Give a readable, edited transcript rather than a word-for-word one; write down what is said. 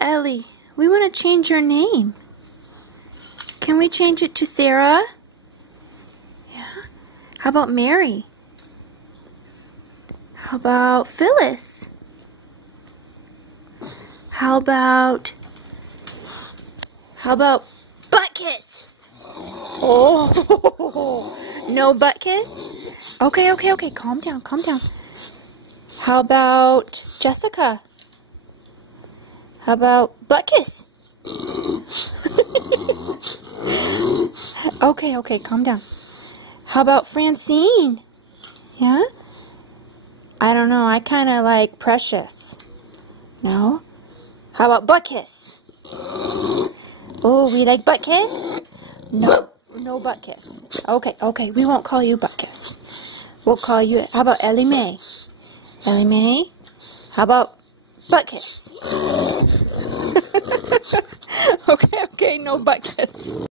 Ellie? We want to change your name. Can we change it to Sarah? Yeah. How about Mary? How about Phyllis? How about Butkiss? Oh, no Butkiss? Okay, calm down. How about Jessica? How about Butkiss? Okay, calm down. How about Francine? Yeah? I don't know, I kind of like Precious. No? How about Butkiss? Oh, we like Butkiss? No Butkiss. Okay, we won't call you Butkiss. We'll call you, how about Ellie Mae? Ellie Mae? How about Butkiss? Okay, no Butkiss.